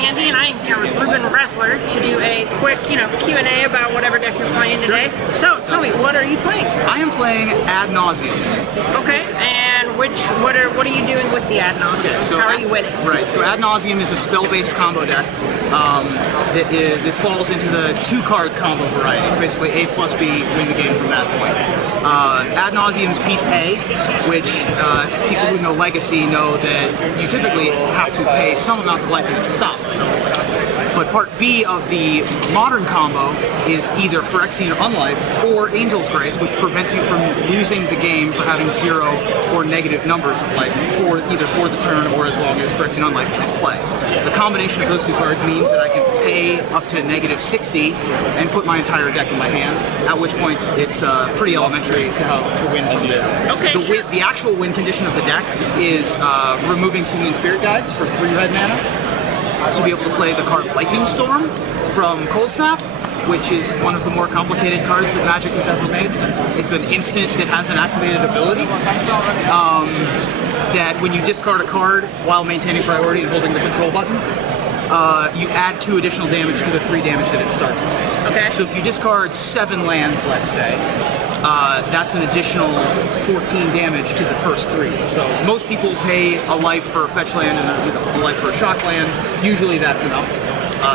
Handy, and I am here with Rueben Bresler to do a quick, Q&A about whatever deck you're playing today. So, tell me, what are you playing? I am playing Ad Nauseam. Okay, and what are you doing with the Ad Nauseam? So how are you winning? Right, so Ad Nauseam is a spell-based combo deck that falls into the 2-card combo variety. It's basically A plus B, win the game from that point. Ad Nauseam's piece A, which people who know Legacy know that you typically have to pay some amount of life and stop at some point. But part B of the modern combo is either Phyrexian Unlife or Angel's Grace, which prevents you from losing the game for having 0 or negative numbers of life either for the turn or as long as Phyrexian Unlife is in play. The combination of those 2 cards means that I can pay up to negative 60 and put my entire deck in my hand, at which point it's pretty elementary to win from there. Okay, the actual win condition of the deck is removing Simian Spirit Guides for 3 red mana, to be able to play the card Lightning Storm from Cold Snap, which is one of the more complicated cards that Magic has ever made. It's an instant that has an activated ability that when you discard a card while maintaining priority and holding the control button, you add 2 additional damage to the 3 damage that it starts with. Okay. So if you discard 7 lands, let's say, that's an additional 14 damage to the first 3. So most people pay a life for a fetch land and a life for a shock land. Usually that's enough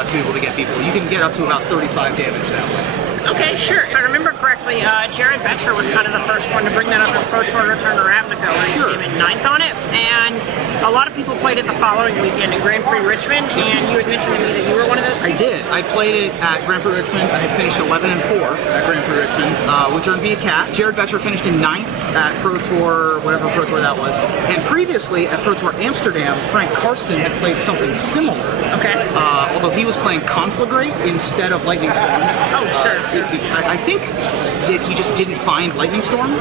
to be able to get people. You can get up to about 35 damage that way. Okay, sure. If I remember correctly, Jared Betcher was kind of the first one to bring that up in Pro Tour Return to Ravnica, where he came in 9th on it. And a lot of people played it the following weekend in Grand Prix Richmond, and you had mentioned to me that you were one of those people. I did. I played it at Grand Prix Richmond. I finished 11-4 at Grand Prix Richmond, which earned me a cat. Jared Betcher finished in 9th at Pro Tour, whatever Pro Tour that was. And previously at Pro Tour Amsterdam, Frank Karsten had played something similar. Okay. Although he was playing Conflagrate instead of Lightning Storm. Oh, sure. I think that he just didn't find Lightning Storm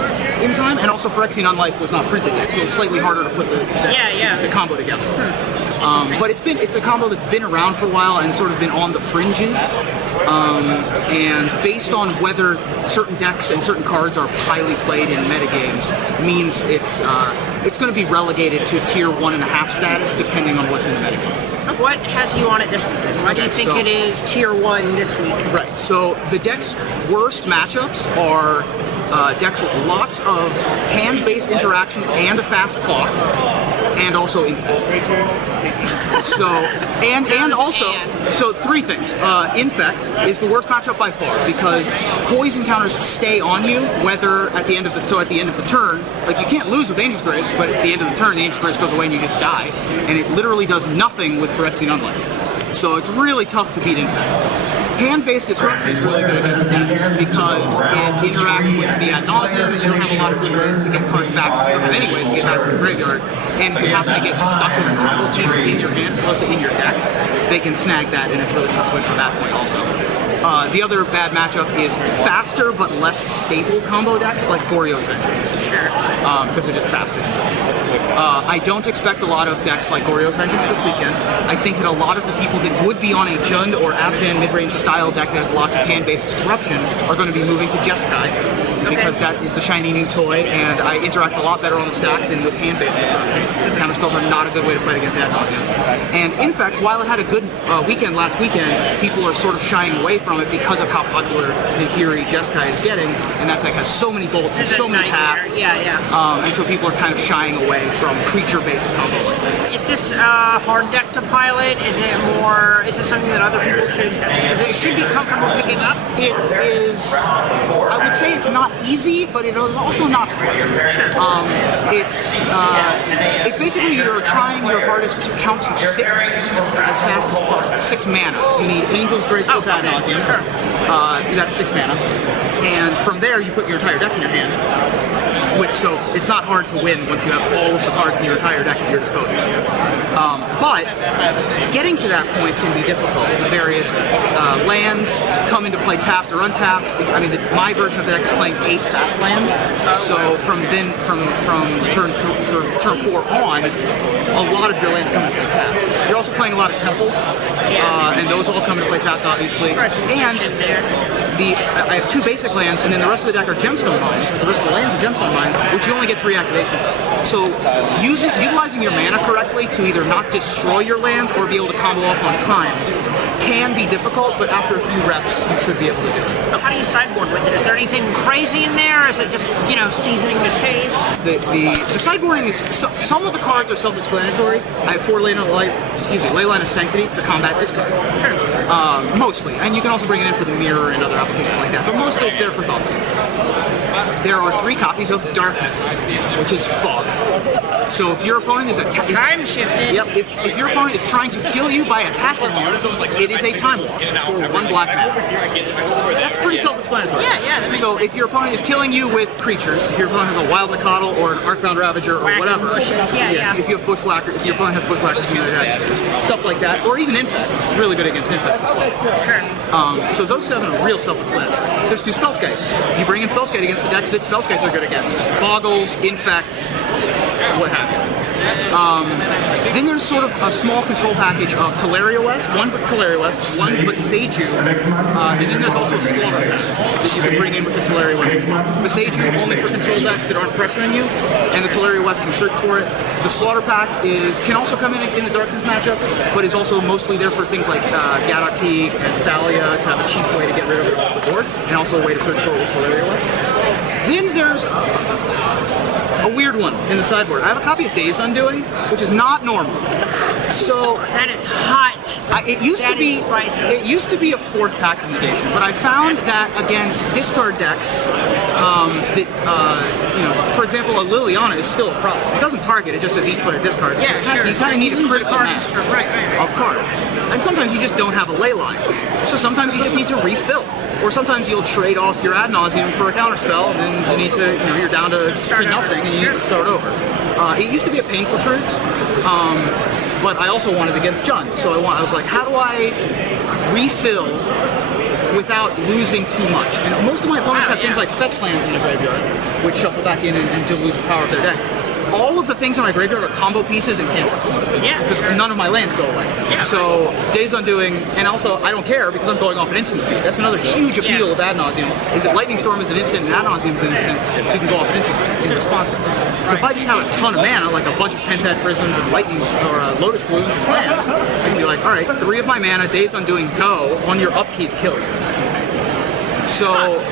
in time, and also Phyrexian Unlife was not printed yet, so it's slightly harder to put the combo together. But it's a combo that's been around for a while and sort of been on the fringes. And based on whether certain decks and certain cards are highly played in metagames, means it's going to be relegated to tier 1.5 status depending on what's in the metagame. What has you on it this weekend? Why do you think it is tier 1 this week? Right, so the deck's worst matchups are decks with lots of hand-based interaction and a fast clock, and also infect. So, so 3 things. Infect is the worst matchup by far because poison counters stay on you, whether at the end of the turn, like you can't lose with Angel's Grace, but at the end of the turn, the Angel's Grace goes away and you just die, and it literally does nothing with Phyrexian Unlife. So it's really tough to beat Infect. Hand-based disruption is really good against that because it interacts with the Ad Nauseam, and you don't have a lot of good ways to get cards back, or many ways to get back from the graveyard. And if you happen to get stuck with a combo piece in your hand, opposed to in your deck, they can snag that, and it's really tough to win from that point also. The other bad matchup is faster but less stable combo decks like Goryo's Vengeance. Sure. Because they're just faster. I don't expect a lot of decks like Goryo's Vengeance this weekend. I think that a lot of the people that would be on a Jund or Abzan mid-range style deck that has lots of hand-based disruption are going to be moving to Jeskai, because that is the shiny new toy, and I interact a lot better on the stack than with hand-based disruption. Counterspells are not a good way to fight against Ad Nauseam. And in fact, while it had a good weekend last weekend, people are sort of shying away from it because of how popular the Hiri Jeskai is getting, and that deck has so many bolts and so many paths. And so people are kind of shying away from creature-based combo like that. Is this a hard deck to pilot? Is it something that other people should be comfortable picking up? It is, I would say it's not easy, but it is also not hard. It's basically you're trying your hardest to count to 6 as fast as possible. 6 mana. You need Angel's Grace plus Ad Nauseam. That's 6 mana. And from there, you put your entire deck in your hand. So it's not hard to win once you have all of the cards in your entire deck at your disposal. But getting to that point can be difficult. The various lands come into play tapped or untapped. I mean, my version of the deck is playing 8 fast lands. So from turn 4 on, a lot of your lands come into play tapped. You're also playing a lot of temples, and those all come into play tapped, obviously. And I have 2 basic lands, and then the rest of the deck are gemstone mines, but the rest of the lands are gemstone mines, which you only get 3 activations of. So utilizing your mana correctly to either not destroy your lands or be able to combo off on time can be difficult, but after a few reps, you should be able to do it. How do you sideboard with it? Is there anything crazy in there? Is it just, you know, seasoning the taste? The sideboarding is, some of the cards are self-explanatory. I have 4 Leyline of Sanctity to combat discard. Sure. Mostly, and you can also bring it in for the mirror and other applications like that, but mostly it's there for Thoughtseize. There are 3 copies of Darkness, which is fog. So if your opponent is attacking... Time shifted. Yep, if your opponent is trying to kill you by attacking you, it is a time walk for 1 black mana. That's pretty self-explanatory. Yeah, that makes so sense. if your opponent is killing you with creatures, if your opponent has a Wild Nacatl or an Arcbound Ravager or whatever, if you have Bushwhacker, if your opponent has Bushwhackers in their deck, stuff like that, or even Infect, it's really good against Infect as well. Sure. So those 7 are real self-explanatory. There's 2 Spellskites. You bring in Spellskite against the decks that Spellskites are good against. Boggles, Infects, what have you. Then there's sort of a small control package of Teleria West, 1 Teleria West, 1 Beseiju, and then there's also a Slaughter pack that you can bring in with the Teleria West as well. Beseiju only for control decks that aren't pressuring you, and the Teleria West can search for it. The Slaughter pack can also come in the Darkness matchups, but is also mostly there for things like Gadok Teeg and Thalia to have a cheap way to get rid of it off the board, and also a way to search for it with Teleria West. Then there's a weird one in the sideboard. I have a copy of Days Undoing, which is not normal. So that is hot. It used That to be is spicy. It used to be a 4th pact of negation, but I found that against discard decks, for example, a Liliana is still a problem. It doesn't target; it just says each player discards. Yeah, sure. You kind of need a critical mass Right. of cards, and sometimes you just don't have a ley line. So sometimes you just need to refill. Or sometimes you'll trade off your Ad Nauseam for a counterspell, and then you need to, you're down to nothing, and you need to start over. It used to be a painful truth, but I also wanted against Jund. So I was like, how do I refill without losing too much? And most of my opponents have things like fetch lands in the graveyard, which shuffle back in and dilute the power of their deck. All of the things in my graveyard are combo pieces and cantrips. Yeah. Because none of my lands go away. Yeah. So Days Undoing, and also I don't care because I'm going off at instant speed. That's another huge appeal of Ad Nauseam, is that Lightning Storm is an instant and Ad Nauseam is an instant, so you can go off at instant speed in response to things. So if I just have a ton of mana, like a bunch of Pentad Prisms and Lightning or Lotus Blooms and lands, I can be like, alright, 3 of my mana, Days Undoing, go on your upkeep, kill you. So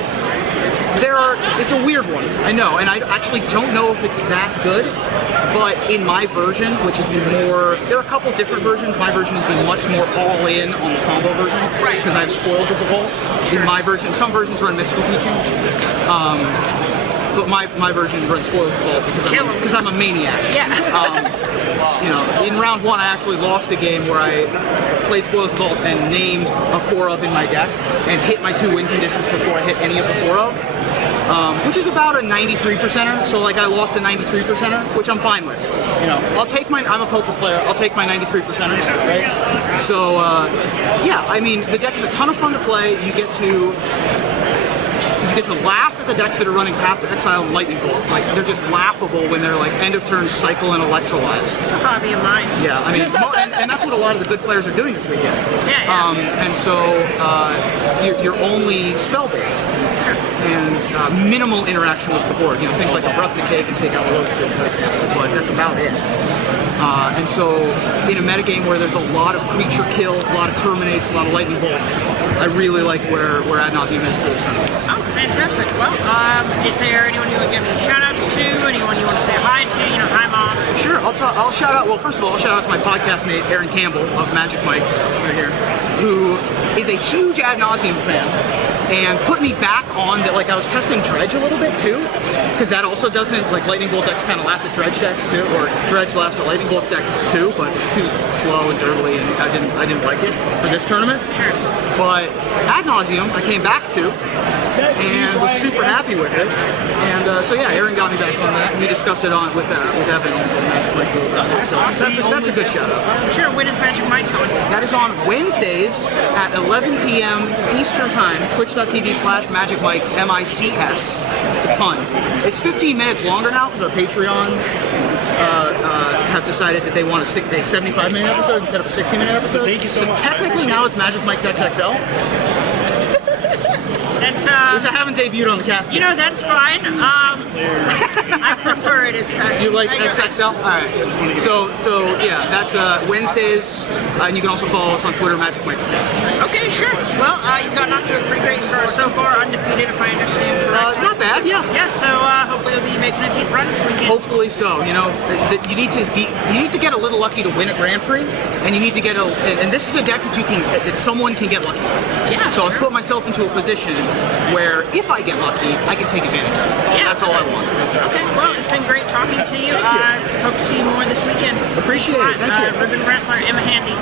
it's a weird one, I know, and I actually don't know if it's that good, but in my version, which is there are a couple different versions. My version is the much more all-in on the combo version, right? Because I have Spoils of the Vault. In my version, some versions run Mystical Teachings, but my version runs Spoils of the Vault because I'm a maniac. Yeah. In round 1, I actually lost a game where I played Spoils of the Vault and named a 4-of in my deck and hit my 2 win conditions before I hit any of the 4-of. Which is about a 93%er, so like I lost a 93%er, which I'm fine with. I'll take I'm a poker player, I'll take my 93%ers, right? So, yeah, I mean, the deck is a ton of fun to play. You get to laugh at the decks that are running Path to Exile and Lightning Bolt. Like, they're just laughable when they're like end of turn cycle and electrolyze. It's a hobby of mine. Yeah, I mean, and that's what a lot of the good players are doing this weekend. Yeah. And so you're only spell-based and minimal interaction with the board. Things like Abrupt Decay can take out a Lotus Bloom, for example, but that's about it. And so in a metagame where there's a lot of creature kill, a lot of terminates, a lot of lightning bolts, I really like where Ad Nauseam is for this tournament. Oh, fantastic. Well, is there anyone you want to give any shout-outs to? Anyone you want to say hi to? Hi, Mom. Sure, I'll shout out, well, first of all, I'll shout out to my podcast mate, Aaron Campbell of Magic Mics, right here, who is a huge Ad Nauseam fan, and put me back on that. Like, I was testing Dredge a little bit too, because that also doesn't, like, Lightning Bolt decks kind of laugh at Dredge decks too, or Dredge laughs at Lightning Bolt decks too, but it's too slow and dirtily, and I didn't like it for this tournament. Sure. But Ad Nauseam, I came back to, and was super happy with it. And so yeah, Aaron got me back on that, and we discussed it with Evan also. Magic Mike's a little bit. So that's a good shout out. Sure. When is Magic Mike's on? That is on Wednesdays at 11 p.m. Eastern Time, twitch.tv/Magic Mics, MICS, to pun. It's 15 minutes longer now because our Patreons have decided that they want a 75-minute episode instead of a 60-minute episode. So technically now it's Magic Mike's XXL. That's which I haven't debuted on the cast you yet. know, that's fine. I prefer it as such. You like XXL? All right. So yeah, that's Wednesdays, and you can also follow us on Twitter, Magic Mike's Cast. Okay, sure. Well, you've gotten off to a pretty great start so far, undefeated, if I understand correctly. Not bad, yeah. Yeah, so hopefully you'll be making a deep run this weekend. Hopefully so. You know, you need to get a little lucky to win a Grand Prix, and you need to get and this is a deck that someone can get lucky. Yeah, So sure. I've put myself into a position where if I get lucky, I can take advantage of it. Yeah. That's all I want. Okay, well, it's been great talking to you. Hope to see you more this weekend. Appreciate it. Thank you. Rueben Bresler, Emma Handy.